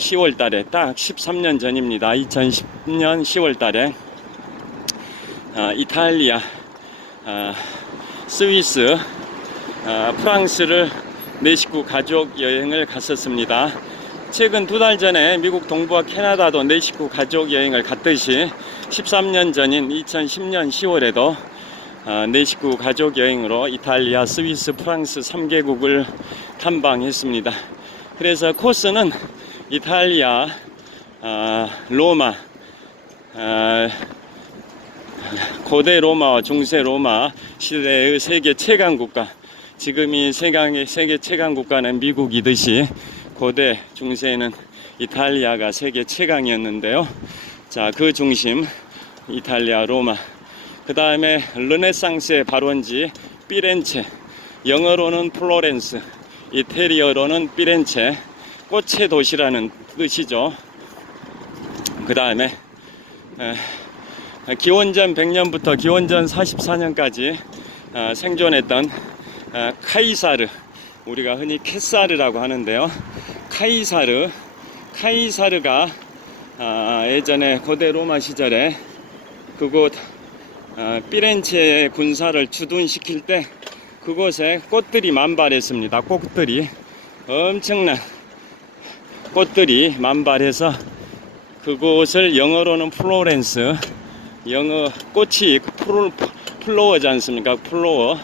10월 달에 딱 13년 전입니다. 2010년 10월 달에 이탈리아, 스위스, 프랑스를 네 식구 가족 여행을 갔었습니다. 최근 2달 전에 미국 동부와 캐나다도 네 식구 가족 여행을 갔듯이 13년 전인 2010년 10월에도 네 식구 가족 여행으로 이탈리아, 스위스, 프랑스 3개국을 탐방했습니다. 그래서 코스는 이탈리아, 로마, 고대 로마와 중세 로마 시대의 세계 최강 국가, 지금이 세계 최강 국가는 미국이듯이 고대 중세에는 이탈리아가 세계 최강이었는데요. 자, 그 중심 이탈리아 로마, 그 다음에 르네상스의 발원지 피렌체, 영어로는 플로렌스, 이태리어로는 피렌체, 꽃의 도시라는 뜻이죠. 그 다음에 기원전 100년부터 기원전 44년까지 생존했던 카이사르, 우리가 흔히 케사르라고 하는데요. 카이사르가 예전에 고대 로마 시절에 그곳 피렌체의 군사를 주둔시킬 때 그곳에 꽃들이 만발했습니다. 엄청난 꽃들이 만발해서 그곳을 영어로는 플로렌스, 영어 꽃이 플로어지 않습니까? 플로어.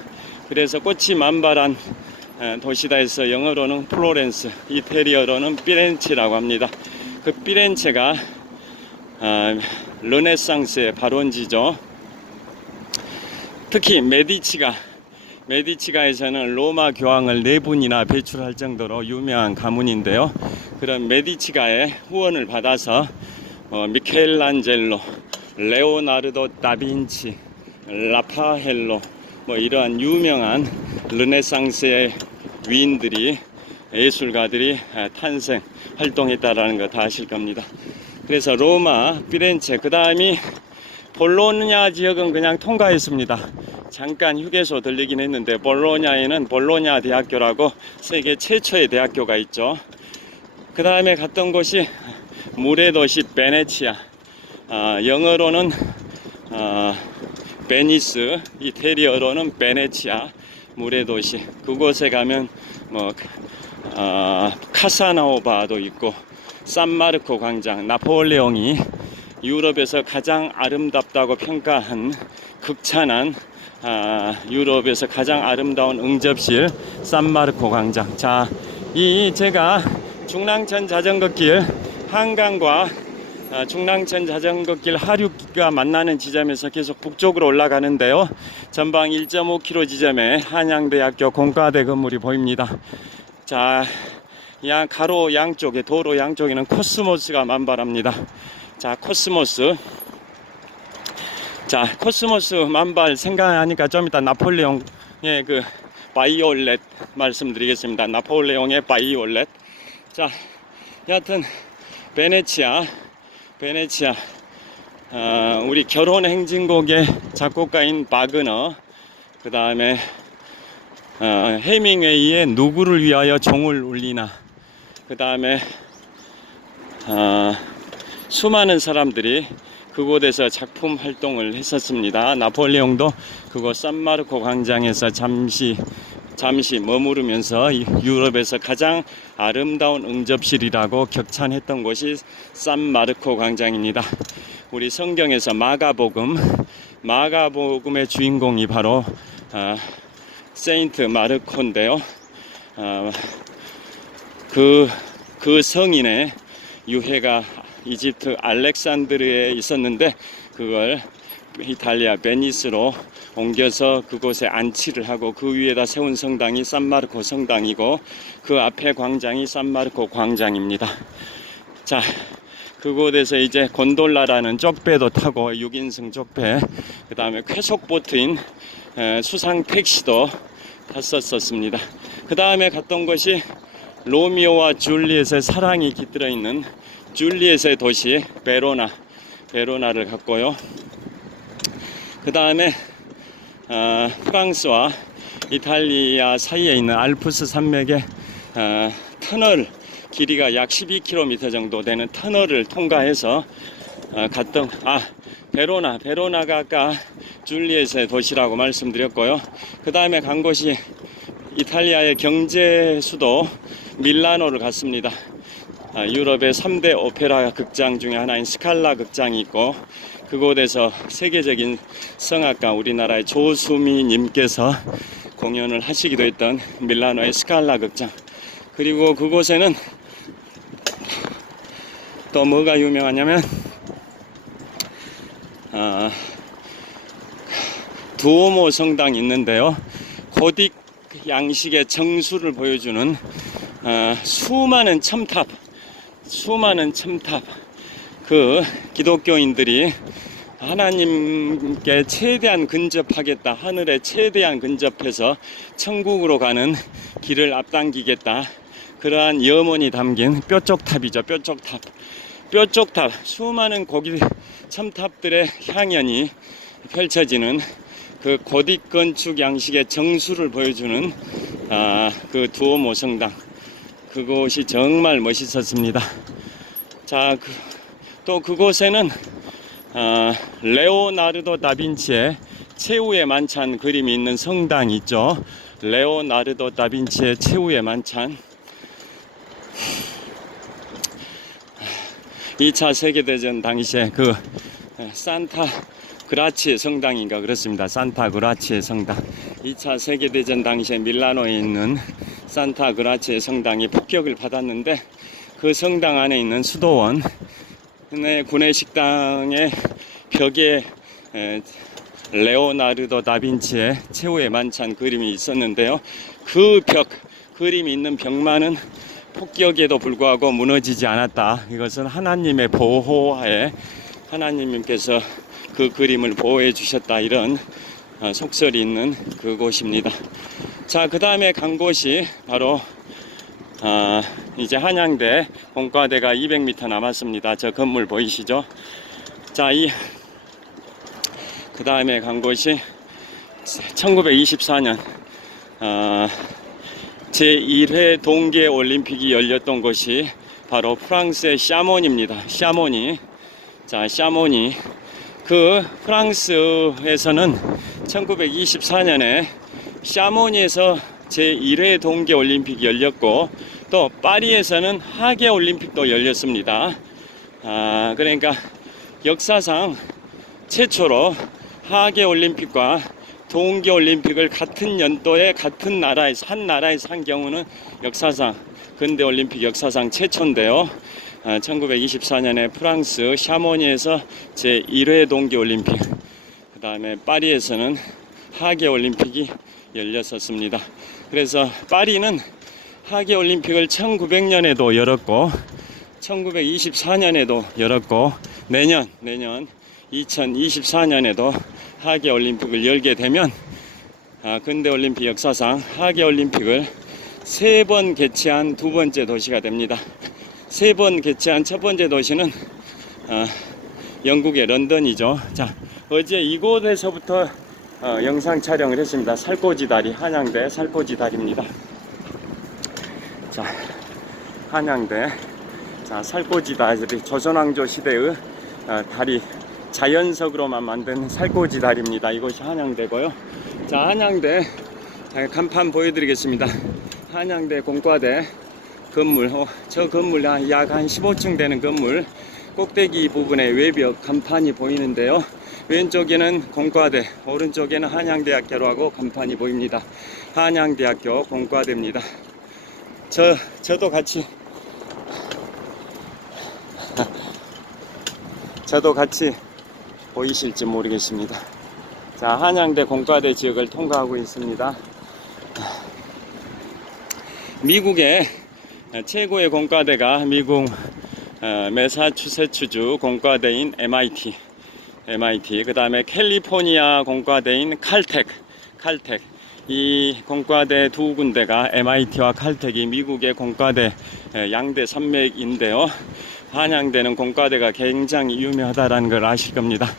그래서 꽃이 만발한 도시다 해서 영어로는 플로렌스, 이태리어로는 피렌체라고 합니다. 그 피렌체가 르네상스의 발원지죠. 특히 메디치가에서는 로마 교황을 4분이나 배출할 정도로 유명한 가문인데요. 그런 메디치가의 후원을 받아서 미켈란젤로, 레오나르도 다빈치, 라파헬로 이러한 유명한 르네상스의 위인들이, 예술가들이 탄생 활동했다라는 거 다 아실 겁니다. 그래서 로마, 피렌체, 그 다음이 볼로냐 지역은 그냥 통과했습니다. 잠깐 휴게소 들리긴 했는데, 볼로냐에는 볼로냐 대학교라고 세계 최초의 대학교가 있죠. 그 다음에 갔던 곳이 물의 도시 베네치아, 영어로는 베니스, 이태리어로는 베네치아, 물의 도시. 그곳에 가면 카사나오바도 있고, 산마르코 광장, 나폴레옹이 유럽에서 가장 아름답다고 평가한 극찬한 유럽에서 가장 아름다운 응접실 산마르코 광장. 자, 제가 중랑천 자전거길 한강과 중랑천 자전거길 하류가 만나는 지점에서 계속 북쪽으로 올라가는데요. 전방 1.5km 지점에 한양대학교 공과대 건물이 보입니다. 자, 가로 양쪽에, 도로 양쪽에는 코스모스가 만발합니다. 자, 코스모스 만발 생각하니까 좀 이따 나폴레옹의 그 바이올렛 말씀드리겠습니다. 나폴레옹의 바이올렛. 자, 여하튼 베네치아, 우리 결혼 행진곡의 작곡가인 바그너, 그 다음에 해밍웨이의 누구를 위하여 종을 울리나, 그 다음에 수많은 사람들이 그곳에서 작품 활동을 했었습니다. 나폴레옹도 그곳 산마르코 광장에서 잠시 머무르면서 유럽에서 가장 아름다운 응접실이라고 격찬했던 곳이 산마르코 광장입니다. 우리 성경에서 마가복음의 주인공이 바로 세인트 마르코인데요. 그 성인의 유해가 이집트 알렉산드리아에 있었는데 그걸 이탈리아 베니스로 옮겨서 그곳에 안치를 하고 그 위에다 세운 성당이 산마르코 성당이고 그 앞에 광장이 산마르코 광장입니다. 자, 그곳에서 이제 곤돌라라는 쪽배도 타고 6인승 쪽배, 그 다음에 쾌속보트인 수상 택시도 탔었습니다. 그 다음에 갔던 곳이 로미오와 줄리엣의 사랑이 깃들어 있는 줄리엣의 도시 베로나를 갔고요. 그 다음에 프랑스와 이탈리아 사이에 있는 알프스 산맥의 길이가 약 12km 정도 되는 터널을 통과해서 갔던 베로나가 아까 줄리엣의 도시라고 말씀드렸고요. 그 다음에 간 곳이 이탈리아의 경제 수도 밀라노를 갔습니다. 유럽의 3대 오페라 극장 중에 하나인 스칼라 극장이 있고, 그곳에서 세계적인 성악가 우리나라의 조수미 님께서 공연을 하시기도 했던 밀라노의 스칼라 극장. 그리고 그곳에는 또 뭐가 유명하냐면 두오모 성당이 있는데요. 고딕 양식의 정수를 보여주는 수많은 첨탑, 그 기독교인들이 하나님께 최대한 근접하겠다, 하늘에 최대한 근접해서 천국으로 가는 길을 앞당기겠다, 그러한 염원이 담긴 뾰족탑이죠. 뾰족탑, 수많은 고기 첨탑들의 향연이 펼쳐지는 그 고딕 건축 양식의 정수를 보여주는 그 두오모 성당, 그곳이 정말 멋있었습니다. 자, 또 그곳에는 레오나르도 다빈치의 최후의 만찬 그림이 있는 성당이 있죠. 레오나르도 다빈치의 최후의 만찬. 2차 세계대전 당시에 그 산타 그라치의 성당인가 그렇습니다. 산타 그라치의 성당. 2차 세계대전 당시에 밀라노에 있는 산타 그라치의 성당이 폭격을 받았는데, 그 성당 안에 있는 수도원 구내식당의 벽에 레오나르도 다빈치의 최후의 만찬 그림이 있었는데요. 그 그림이 있는 벽만은 폭격에도 불구하고 무너지지 않았다. 이것은 하나님의 보호하에 하나님께서 그 그림을 보호해 주셨다, 이런 속설이 있는 그곳입니다. 자, 그 다음에 간 곳이 바로 이제 한양대 공과대가 200m 남았습니다. 저 건물 보이시죠? 자, 그 다음에 간 곳이 1924년 제1회 동계 올림픽이 열렸던 곳이 바로 프랑스의 샤모니입니다. 샤모니. 자, 샤모니. 그 프랑스에서는 1924년에 샤모니에서 제1회 동계 올림픽이 열렸고, 또 파리에서는 하계 올림픽도 열렸습니다. 그러니까 역사상 최초로 하계 올림픽과 동계 올림픽을 같은 연도에 같은 나라에서 한 경우는 역사상 근대 올림픽 역사상 최초인데요. 1924년에 프랑스 샤모니에서 제1회 동계 올림픽, 그 다음에 파리에서는 하계 올림픽이 열렸었습니다. 그래서 파리는 하계 올림픽을 1900년에도 열었고 1924년에도 열었고 내년 2024년에도 하계 올림픽을 열게 되면 근대 올림픽 역사상 하계 올림픽을 3번 개최한 두 번째 도시가 됩니다. 3번 개최한 첫 번째 도시는 영국의 런던이죠. 자, 어제 이곳에서부터 영상 촬영을 했습니다. 살포지 다리, 한양대 살포지 다리입니다. 자, 한양대. 자, 살포지 다리, 조선왕조 시대의 다리, 자연석으로만 만든 살포지 다리입니다. 이곳이 한양대고요. 자, 한양대 간판 보여드리겠습니다. 한양대 공과대 건물, 저 건물 약 한 15층 되는 건물 꼭대기 부분에 외벽 간판이 보이는데요. 왼쪽에는 공과대, 오른쪽에는 한양대학교로 하고 간판이 보입니다. 한양대학교 공과대입니다. 저도 같이 보이실지 모르겠습니다. 자, 한양대 공과대 지역을 통과하고 있습니다. 미국의 최고의 공과대가 미국 매사추세츠주 공과대인 MIT, 그 다음에 캘리포니아 공과대인 칼텍. 이 공과대 두 군데가 MIT와 칼텍이 미국의 공과대 양대 산맥인데요. 한양대는 공과대가 굉장히 유명하다는 걸 아실 겁니다.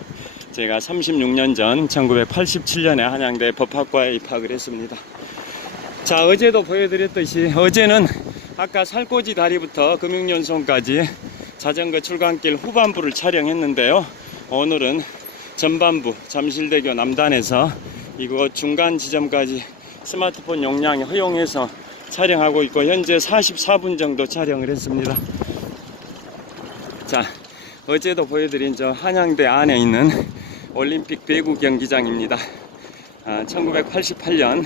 제가 36년 전 1987년에 한양대 법학과에 입학을 했습니다. 자, 어제도 보여드렸듯이 어제는 아까 살코지 다리부터 금융연수원까지 자전거 출간길 후반부를 촬영했는데요. 오늘은 전반부 잠실대교 남단에서 이곳 중간 지점까지 스마트폰 용량이 허용해서 촬영하고 있고, 현재 44분 정도 촬영을 했습니다. 자, 어제도 보여드린 저 한양대 안에 있는 올림픽 배구 경기장입니다. 1988년,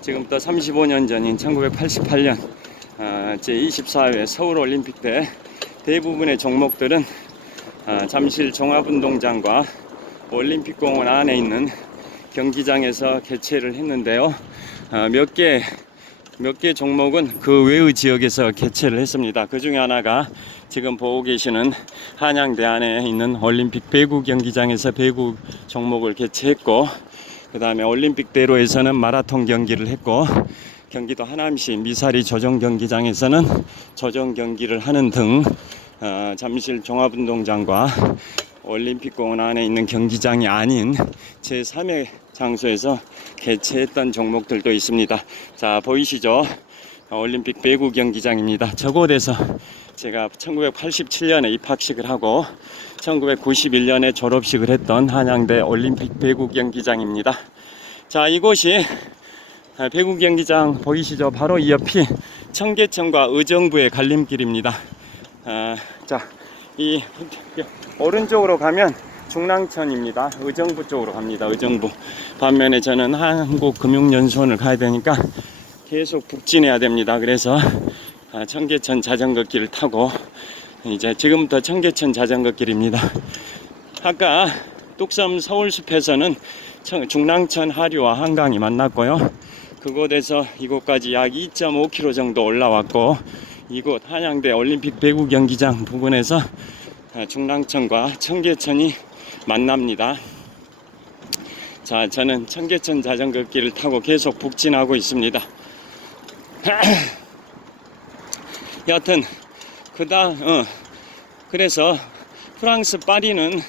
지금부터 35년 전인 1988년 제24회 서울올림픽 때 대부분의 종목들은 잠실 종합운동장과 올림픽공원 안에 있는 경기장에서 개최를 했는데요. 몇 개 종목은 그 외의 지역에서 개최를 했습니다. 그 중에 하나가 지금 보고 계시는 한양대 안에 있는 올림픽 배구 경기장에서 배구 종목을 개최했고, 그 다음에 올림픽대로에서는 마라톤 경기를 했고, 경기도 하남시 미사리 조정경기장에서는 조정 경기를 하는 등 잠실 종합운동장과 올림픽공원 안에 있는 경기장이 아닌 제3의 장소에서 개최했던 종목들도 있습니다. 자, 보이시죠? 올림픽 배구 경기장입니다. 저곳에서 제가 1987년에 입학식을 하고 1991년에 졸업식을 했던 한양대 올림픽 배구 경기장입니다. 자, 이곳이 배구 경기장 보이시죠? 바로 이 옆이 청계천과 의정부의 갈림길입니다. 자, 이 오른쪽으로 가면 중랑천입니다. 의정부 쪽으로 갑니다. 의정부. 반면에 저는 한국금융연수원을 가야 되니까 계속 북진해야 됩니다. 그래서 청계천 자전거길을 타고 이제 지금부터 청계천 자전거길입니다. 아까 뚝섬 서울숲에서는 중랑천 하류와 한강이 만났고요. 그곳에서 이곳까지 약 2.5km 정도 올라왔고, 이곳 한양대 올림픽 배구 경기장 부근에서 중랑천과 청계천이 만납니다. 자, 저는 청계천 자전거길을 타고 계속 북진하고 있습니다. 여하튼 그래서 프랑스 파리는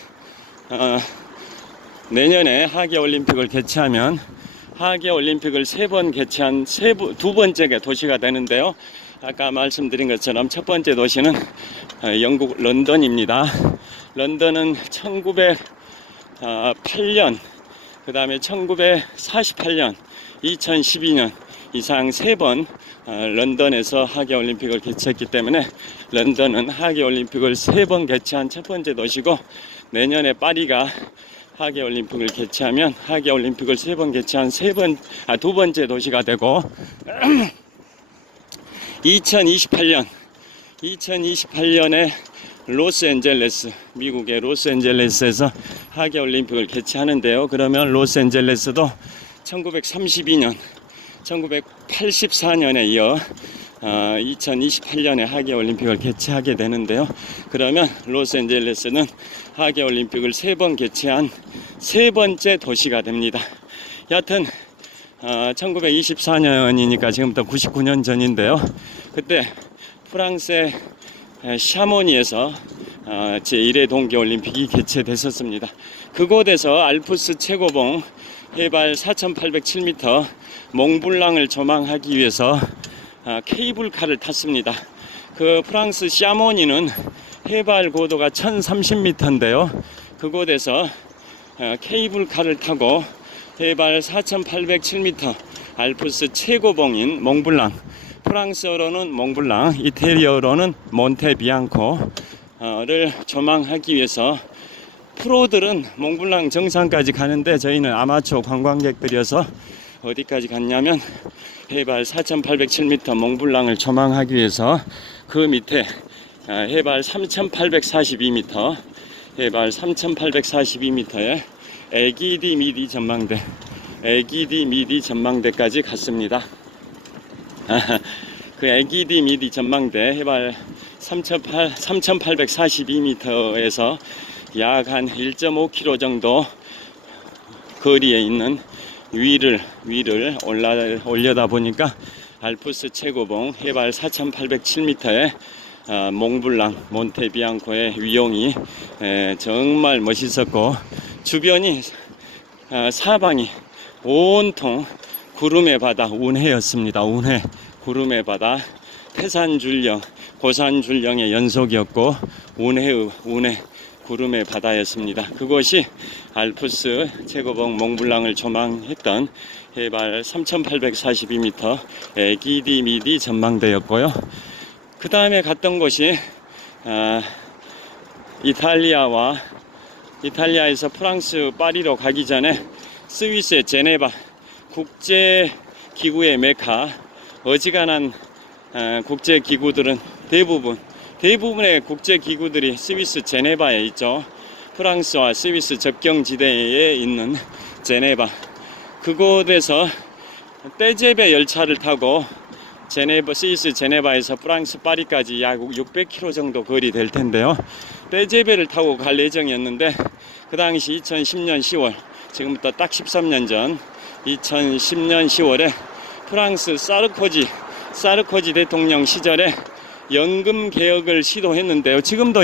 내년에 하계올림픽을 개최하면 하계올림픽을 3번 개최한 두 번째 도시가 되는데요. 아까 말씀드린 것처럼 첫 번째 도시는 영국 런던입니다. 런던은 1908년, 그 다음에 1948년, 2012년 이상 3번 런던에서 하계올림픽을 개최했기 때문에 런던은 하계올림픽을 3번 개최한 첫 번째 도시고, 내년에 파리가 하계올림픽을 개최하면 하계올림픽을 3번 개최한 두 번째 도시가 되고, 2028년에 로스앤젤레스, 미국의 로스앤젤레스에서 하계올림픽을 개최하는데요. 그러면 로스앤젤레스도 1932년, 1984년에 이어 2028년에 하계올림픽을 개최하게 되는데요. 그러면 로스앤젤레스는 하계올림픽을 3번 개최한 3번째 도시가 됩니다. 여하튼 1924년이니까 지금부터 99년 전인데요. 그때 프랑스의 샤모니에서 제1회 동계올림픽이 개최됐었습니다. 그곳에서 알프스 최고봉 해발 4,807m 몽블랑을 조망하기 위해서 케이블카를 탔습니다. 그 프랑스 샤모니는 해발 고도가 1030m인데요. 그곳에서 케이블카를 타고 해발 4,807m 알프스 최고봉인 몽블랑, 프랑스어로는 몽블랑, 이태리어로는 몬테비앙코를 조망하기 위해서 프로들은 몽블랑 정상까지 가는데 저희는 아마추어 관광객들이어서 어디까지 갔냐면 해발 4,807m 몽블랑을 조망하기 위해서 그 밑에 해발 3,842m, 해발 3,842m의 애기디 미디 전망대까지 갔습니다. 그 애기디 미디 전망대 해발 3,842m에서 약 한 1.5km 정도 거리에 있는 위를 올려다 보니까 알프스 최고봉 해발 4,807m의 몽블랑 몬테비앙코의 위용이 정말 멋있었고, 주변이 사방이 온통 구름의 바다, 운해였습니다. 운해, 구름의 바다, 태산줄령, 고산줄령의 연속이었고 운해 구름의 바다였습니다. 그곳이 알프스 최고봉 몽블랑을 조망했던 해발 3842m 에기디미디 전망대였고요. 그 다음에 갔던 곳이 이탈리아에서 프랑스 파리로 가기 전에 스위스의 제네바 국제기구의 메카, 어지간한 국제기구들은 대부분의 국제기구들이 스위스 제네바에 있죠. 프랑스와 스위스 접경지대에 있는 제네바, 그곳에서 떼제베 열차를 타고 스위스 제네바에서 프랑스 파리까지 약 600km 정도 거리 될 텐데요. 떼제베를 타고 갈 예정이었는데 그 당시 2010년 10월, 지금부터 딱 13년 전 2010년 10월에 프랑스 사르코지 대통령 시절에 연금 개혁을 시도했는데요. 지금도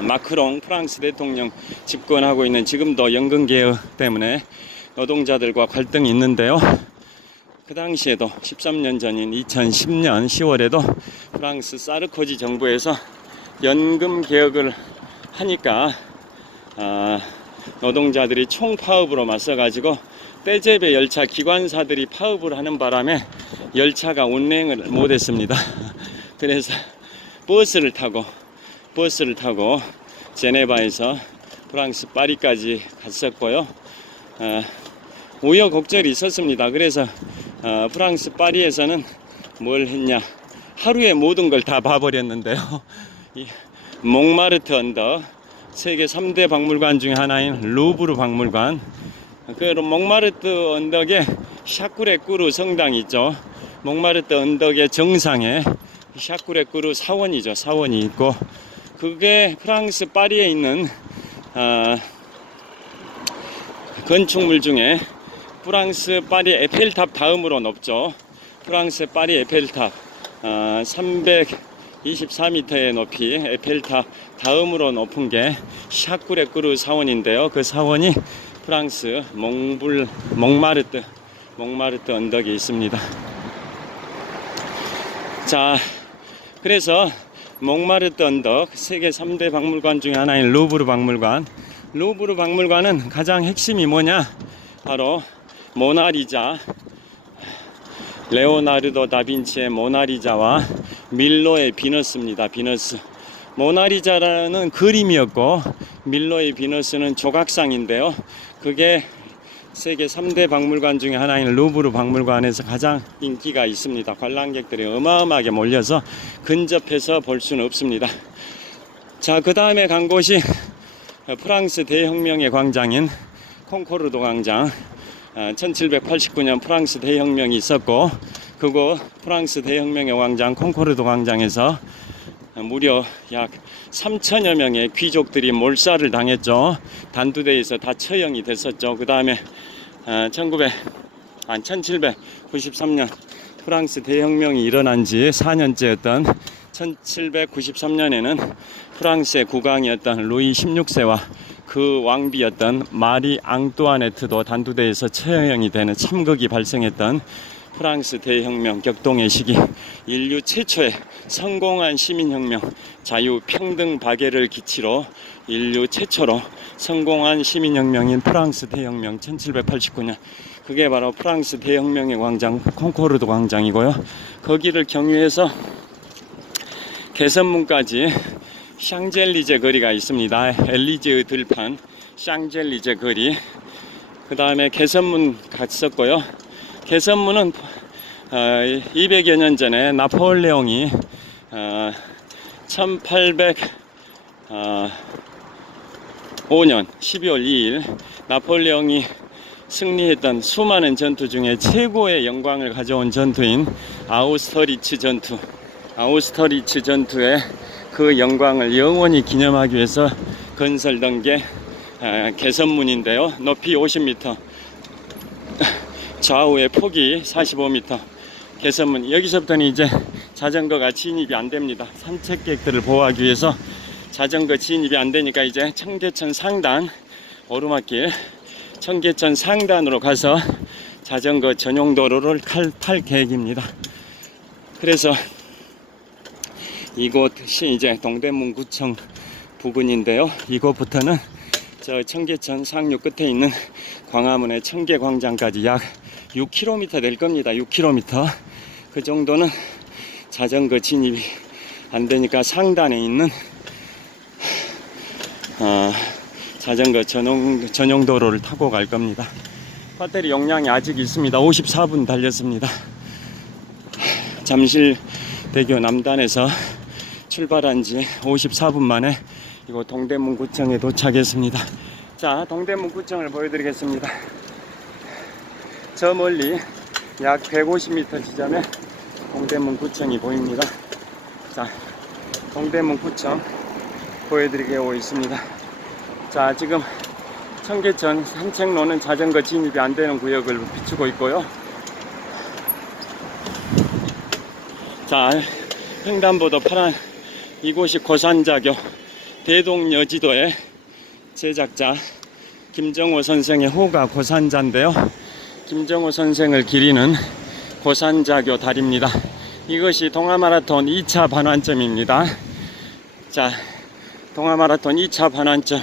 마크롱 프랑스 대통령 집권하고 있는 지금도 연금 개혁 때문에 노동자들과 갈등이 있는데요. 그 당시에도 13년 전인 2010년 10월에도 프랑스 사르코지 정부에서 연금 개혁을 하니까 노동자들이 총파업으로 맞서가지고 떼제베 열차 기관사들이 파업을 하는 바람에 열차가 운행을 못했습니다. 그래서 버스를 타고 제네바에서 프랑스 파리까지 갔었고요. 우여곡절이 있었습니다. 그래서 프랑스 파리에서는 뭘 했냐, 하루에 모든 걸 다 봐버렸는데요. 몽마르트 언덕, 세계 3대 박물관 중에 하나인 루브르 박물관, 그 몽마르트 언덕에 샤쿠레꾸르 성당이 있죠. 몽마르트 언덕의 정상에 샤쿠레꾸르 사원이 있고, 그게 프랑스 파리에 있는 건축물 중에 프랑스 파리 에펠탑 다음으로 높죠. 프랑스 파리 에펠탑 324m의 높이 에펠탑 다음으로 높은 게 샤쿠레꾸르 사원인데요. 그 사원이 프랑스 몽마르트 언덕에 있습니다. 자, 그래서 몽마르트 언덕, 세계 3대 박물관 중에 하나인 루브르 박물관은 가장 핵심이 뭐냐, 바로 모나리자, 레오나르도 다빈치의 모나리자와 밀로의 비너스입니다. 비너스. 모나리자라는 그림이었고 밀로의 비너스는 조각상인데요. 그게 세계 3대 박물관 중에 하나인 루브르 박물관에서 가장 인기가 있습니다. 관람객들이 어마어마하게 몰려서 근접해서 볼 수는 없습니다. 자, 그 다음에 간 곳이 프랑스 대혁명의 광장인 콩코르도 광장. 1789년 프랑스 대혁명이 있었고, 그곳 프랑스 대혁명의 광장 콩코르도 광장에서 무려 약 3천여 명의 귀족들이 몰살을 당했죠. 단두대에서 다 처형이 됐었죠. 그 다음에 1793년 프랑스 대혁명이 일어난 지 4년째였던 1793년에는 프랑스의 국왕이었던 루이 16세와 그 왕비였던 마리 앙뚜아네트도 단두대에서 처형이 되는 참극이 발생했던 프랑스 대혁명 격동의 시기, 인류 최초의 성공한 시민혁명, 자유평등 박애를 기치로 인류 최초로 성공한 시민혁명인 프랑스 대혁명 1789년, 그게 바로 프랑스 대혁명의 광장 콩코르도 광장이고요. 거기를 경유해서 개선문까지 샹젤리제 거리가 있습니다. 엘리제의 들판 샹젤리제 거리. 그 다음에 개선문 갔었고요. 개선문은 200여 년 전에 나폴레옹이 1805년 12월 2일 나폴레옹이 승리했던 수많은 전투 중에 최고의 영광을 가져온 전투인 아우스터리츠 전투의 그 영광을 영원히 기념하기 위해서 건설된 게 개선문인데요. 높이 50m, 좌우의 폭이 45m. 개선문, 여기서부터는 이제 자전거가 진입이 안 됩니다. 산책객들을 보호하기 위해서 자전거 진입이 안 되니까 이제 청계천 상단 오르막길, 청계천 상단으로 가서 자전거 전용 도로를 탈 계획입니다. 그래서 이곳이 이제 동대문구청 부근인데요. 이곳부터는 저 청계천 상류 끝에 있는 광화문의 청계광장까지 약 6km 될 겁니다. 6km. 그 정도는 자전거 진입이 안 되니까 상단에 있는 자전거 전용 도로를 타고 갈 겁니다. 배터리 용량이 아직 있습니다. 54분 달렸습니다. 잠실대교 남단에서 출발한 지 54분 만에 이곳 동대문구청에 도착했습니다. 자, 동대문구청을 보여드리겠습니다. 저 멀리 약 150m 지점에 동대문구청이 보입니다. 자, 동대문구청 보여드리고 있습니다. 자, 지금 청계천 산책로는 자전거 진입이 안 되는 구역을 비추고 있고요. 자, 횡단보도 파란 이곳이 고산자교 대동여지도의 제작자 김정호 선생의 호가 고산자인데요. 김정호 선생을 기리는 고산자교 다리입니다. 이것이 동아마라톤 2차 반환점입니다. 자, 동아마라톤 2차 반환점.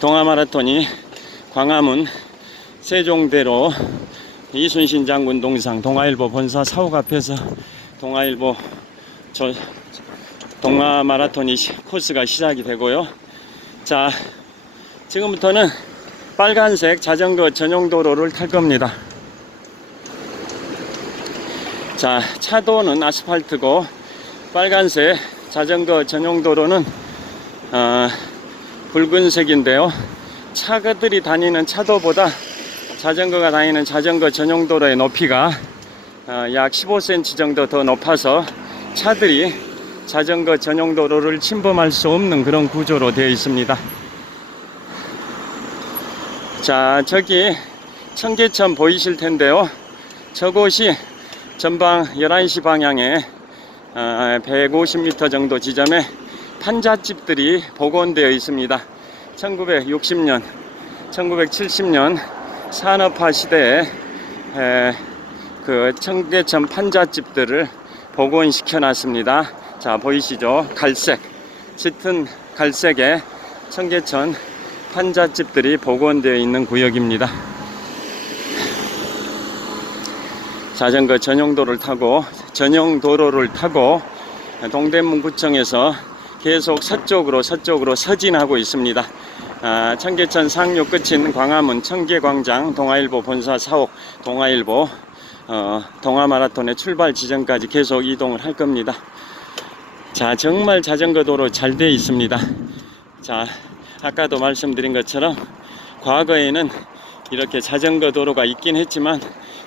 동아마라톤이 광화문 세종대로 이순신 장군 동상 동아일보 본사 사옥 앞에서 동아마라톤이 코스가 시작이 되고요. 자, 지금부터는 빨간색 자전거 전용 도로를 탈 겁니다. 자, 차도는 아스팔트고 빨간색 자전거 전용 도로는 붉은색인데요. 차들이 다니는 차도보다 자전거가 다니는 자전거 전용 도로의 높이가 약 15cm 정도 더 높아서 차들이 자전거 전용 도로를 침범할 수 없는 그런 구조로 되어 있습니다. 자, 저기 청계천 보이실 텐데요. 저곳이 전방 11시 방향에 150m 정도 지점에 판잣집들이 복원되어 있습니다. 1960년, 1970년 산업화 시대에 그 청계천 판잣집들을 복원시켜 놨습니다. 자, 보이시죠? 갈색, 짙은 갈색의 청계천 판잣집들이 복원되어 있는 구역입니다. 자전거 전용 도로를 타고 동대문구청에서 계속 서쪽으로 서진하고 있습니다. 청계천 상류 끝인 광화문 청계광장 동아일보 본사 사옥 동아일보 동아마라톤의 출발 지점까지 계속 이동을 할 겁니다. 자, 정말 자전거 도로 잘 되어 있습니다. 자, 아까도 말씀드린 것처럼 과거에는 이렇게 자전거 도로가 있긴 했지만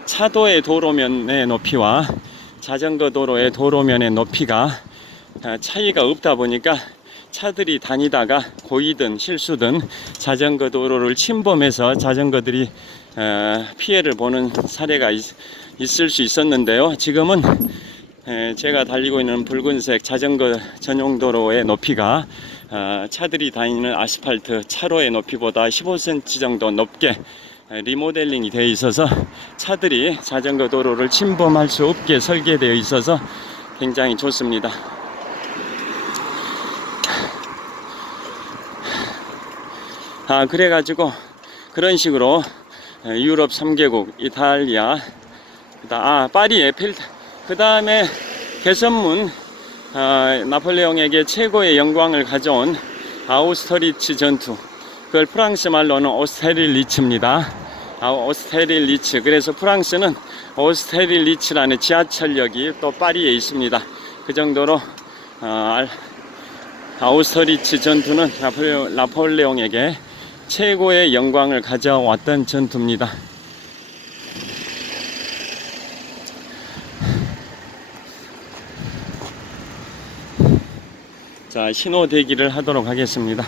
차도의 도로면의 높이와 자전거 도로의 도로면의 높이가 차이가 없다 보니까 차들이 다니다가 고이든 실수든 자전거 도로를 침범해서 자전거들이 피해를 보는 사례가 있을 수 있었는데요. 지금은 제가 달리고 있는 붉은색 자전거 전용 도로의 높이가 차들이 다니는 아스팔트 차로의 높이보다 15cm 정도 높게 리모델링이 되어 있어서 차들이 자전거 도로를 침범할 수 없게 설계되어 있어서 굉장히 좋습니다. 그래가지고 그런 식으로 유럽 3개국 이탈리아, 파리 에펠, 그 다음에 개선문, 나폴레옹에게 최고의 영광을 가져온 아우스터리츠 전투, 그걸 프랑스 말로는 오스테릴리츠입니다. 오스테릴리츠. 그래서 프랑스는 오스테릴리츠라는 지하철역이 또 파리에 있습니다. 그 정도로 아우스터리츠 전투는 나폴레옹에게 최고의 영광을 가져왔던 전투입니다. 자, 신호 대기를 하도록 하겠습니다.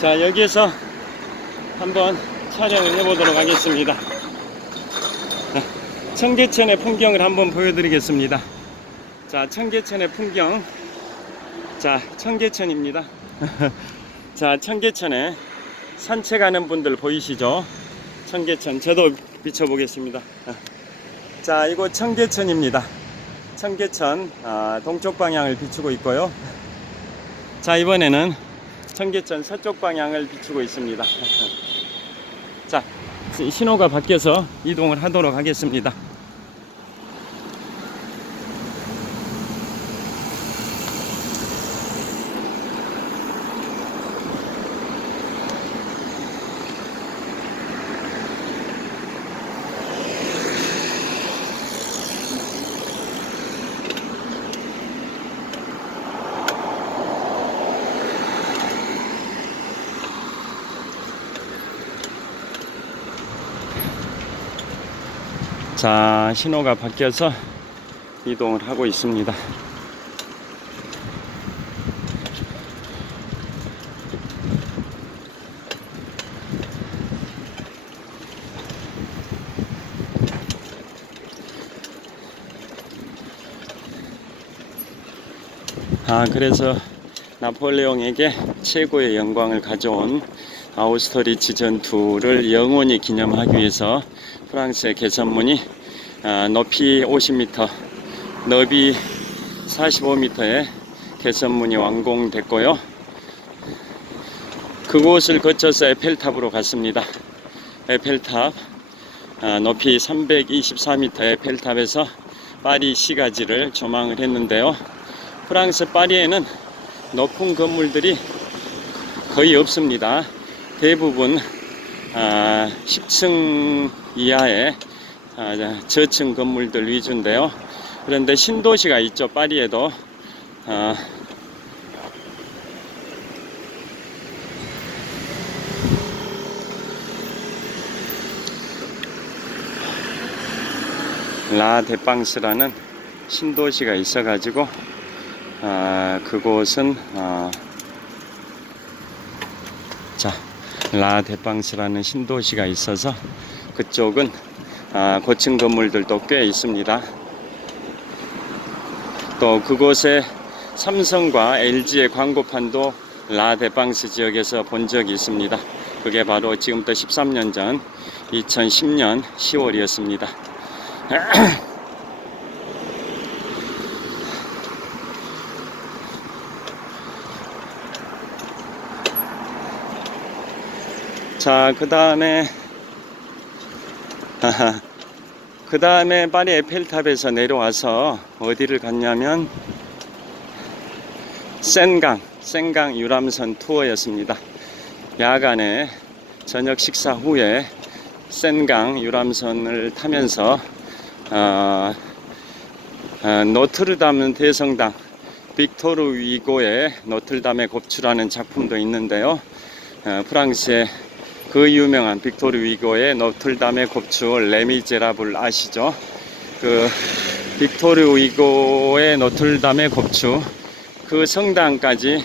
자, 여기에서 한번 촬영을 해보도록 하겠습니다. 청계천의 풍경을 한번 보여드리겠습니다. 자, 청계천의 풍경. 자, 청계천입니다. 자, 청계천에 산책하는 분들 보이시죠? 청계천. 저도 비춰보겠습니다. 자, 이곳 청계천입니다. 청계천 동쪽 방향을 비추고 있고요. 자, 이번에는 청계천 서쪽 방향을 비추고 있습니다. 자, 신호가 바뀌어서 이동을 하도록 하겠습니다. 자, 신호가 바뀌어서 이동을 하고 있습니다. 그래서 나폴레옹에게 최고의 영광을 가져온 아우스터리츠 전투를 영원히 기념하기 위해서 프랑스의 개선문이 높이 50m, 너비 45m의 개선문이 완공됐고요. 그곳을 거쳐서 에펠탑으로 갔습니다. 에펠탑, 높이 324m 에펠탑에서 파리 시가지를 조망을 했는데요. 프랑스 파리에는 높은 건물들이 거의 없습니다. 대부분 10층 이하의 저층 건물들 위주인데요. 그런데 신도시가 있죠. 파리에도 라 데팡스라는 신도시가 있어가지고 그곳은 라 데팡스라는 신도시가 있어서 그쪽은 고층 건물들도 꽤 있습니다. 또 그곳에 삼성과 LG의 광고판도 라 데팡스 지역에서 본 적이 있습니다. 그게 바로 지금부터 13년 전 2010년 10월이었습니다. 자, 그 다음에 파리 에펠탑에서 내려와서 어디를 갔냐면 센강 유람선 투어였습니다. 야간에 저녁 식사 후에 센강 유람선을 타면서 노트르담 대성당, 빅토르 위고의 노트르담의 kop주라는 작품도 있는데요. 프랑스의 그 유명한 빅토르 위고의 노트르담의 kop주 레미제라블 아시죠? 그 빅토르 위고의 노트르담의 kop주 그 성당까지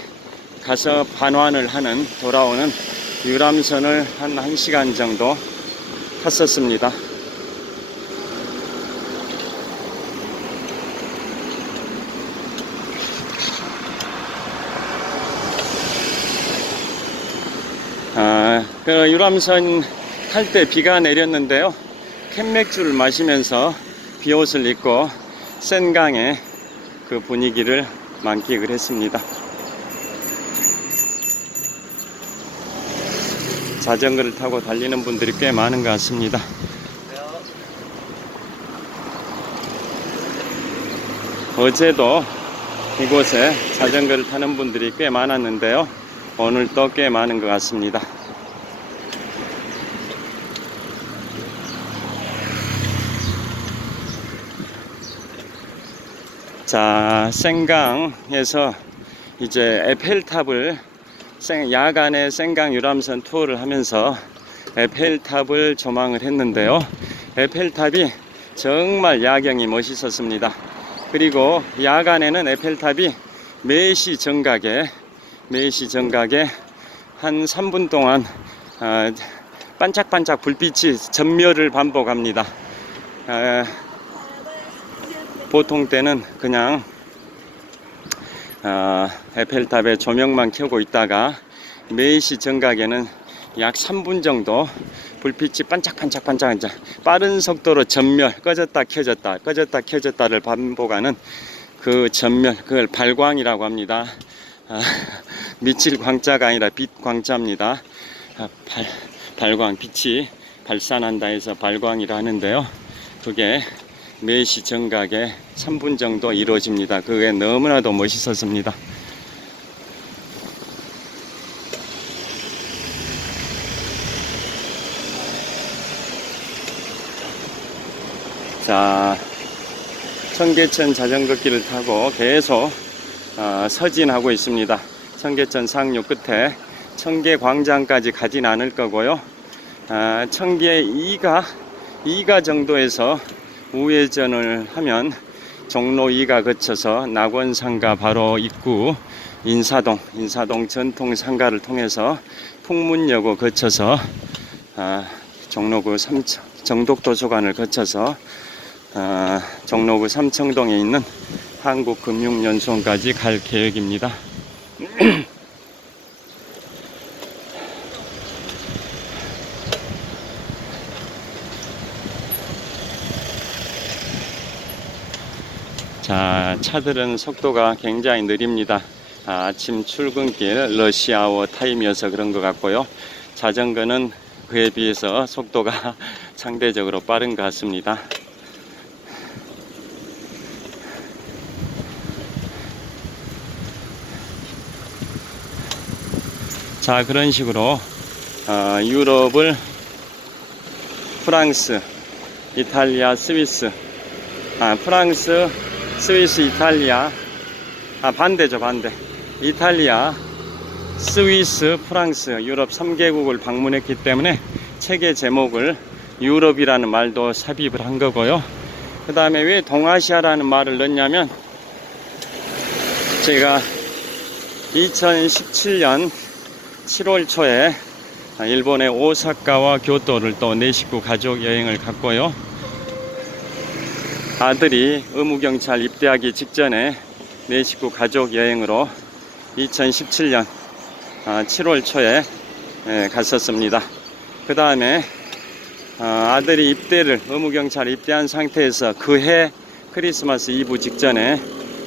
가서 반환을 하는 돌아오는 유람선을 한 1시간 정도 탔었습니다. 그 유람선 탈 때 비가 내렸는데요. 캔맥주를 마시면서 비옷을 입고 센강의 그 분위기를 만끽을 했습니다. 자전거를 타고 달리는 분들이 꽤 많은 것 같습니다. 어제도 이곳에 자전거를 타는 분들이 꽤 많았는데요. 오늘도 꽤 많은 것 같습니다. 자, 센강에서 이제 에펠탑을 야간에 센강 유람선 투어를 하면서 에펠탑을 조망을 했는데요. 에펠탑이 정말 야경이 멋있었습니다. 그리고 야간에는 에펠탑이 매시 정각에 한 3분 동안 반짝반짝 불빛이 전멸을 반복합니다. 보통 때는 그냥 에펠탑에 조명만 켜고 있다가 매시 정각에는 약 3분 정도 불빛이 반짝반짝반짝 이제 빠른 속도로 전멸, 꺼졌다 켜졌다 꺼졌다 켜졌다를 반복하는 그 전멸, 그걸 발광이라고 합니다. 미칠 광자가 아니라 빛 광자입니다. 발광, 빛이 발산한다 해서 발광이라 하는데요. 그게 4시 정각에 3분 정도 이루어집니다. 그게 너무나도 멋있었습니다. 자, 청계천 자전거길을 타고 계속 서진하고 있습니다. 청계천 상류 끝에 청계광장까지 가진 않을 거고요. 청계 2가 정도에서 우회전을 하면 종로 2가 거쳐서 낙원상가 바로 입구 인사동 전통상가를 통해서 풍문여고 거쳐서 종로구 정독도서관을 거쳐서 종로구 삼청동에 있는 한국금융연수원까지 갈 계획입니다. 자, 차들은 속도가 굉장히 느립니다. 아침 출근길 러시아워 타임이어서 그런 것 같고요. 자전거는 그에 비해서 속도가 상대적으로 빠른 것 같습니다. 자, 그런 식으로 유럽을 프랑스, 이탈리아, 스위스, 프랑스, 스위스, 이탈리아, 반대죠, 반대. 이탈리아, 스위스, 프랑스, 유럽 3개국을 방문했기 때문에 책의 제목을 유럽이라는 말도 삽입을 한 거고요. 그 다음에 왜 동아시아라는 말을 넣냐면, 제가 2017년 7월 초에 일본의 오사카와 교토를 또 4식구 가족 여행을 갔고요. 아들이 의무경찰 입대하기 직전에 4식구 가족 여행으로 2017년 7월 초에 갔었습니다. 그 다음에 아들이 의무경찰 입대한 상태에서 그해 크리스마스 이브 직전에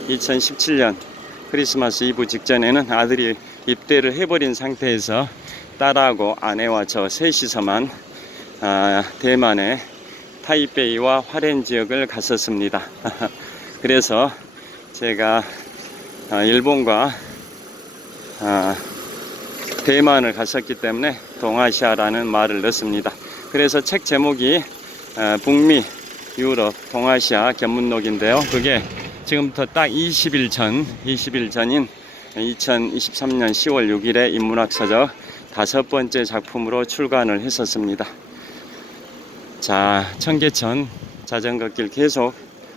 2017년 크리스마스 이브 직전에는 아들이 입대를 해버린 상태에서 딸하고 아내와 저 셋이서만 대만의 타이베이와 화롄 지역을 갔었습니다. 그래서 제가 일본과 대만을 갔었기 때문에 동아시아라는 말을 넣습니다. 그래서 책 제목이 북미, 유럽, 동아시아 견문록인데요. 그게 지금부터 딱 20일 전인 2023년 10월 6일에 인문학서적 5번째 작품으로 출간을 했었습니다. 자, 청계천 자전거길 계속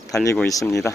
달리고 있습니다.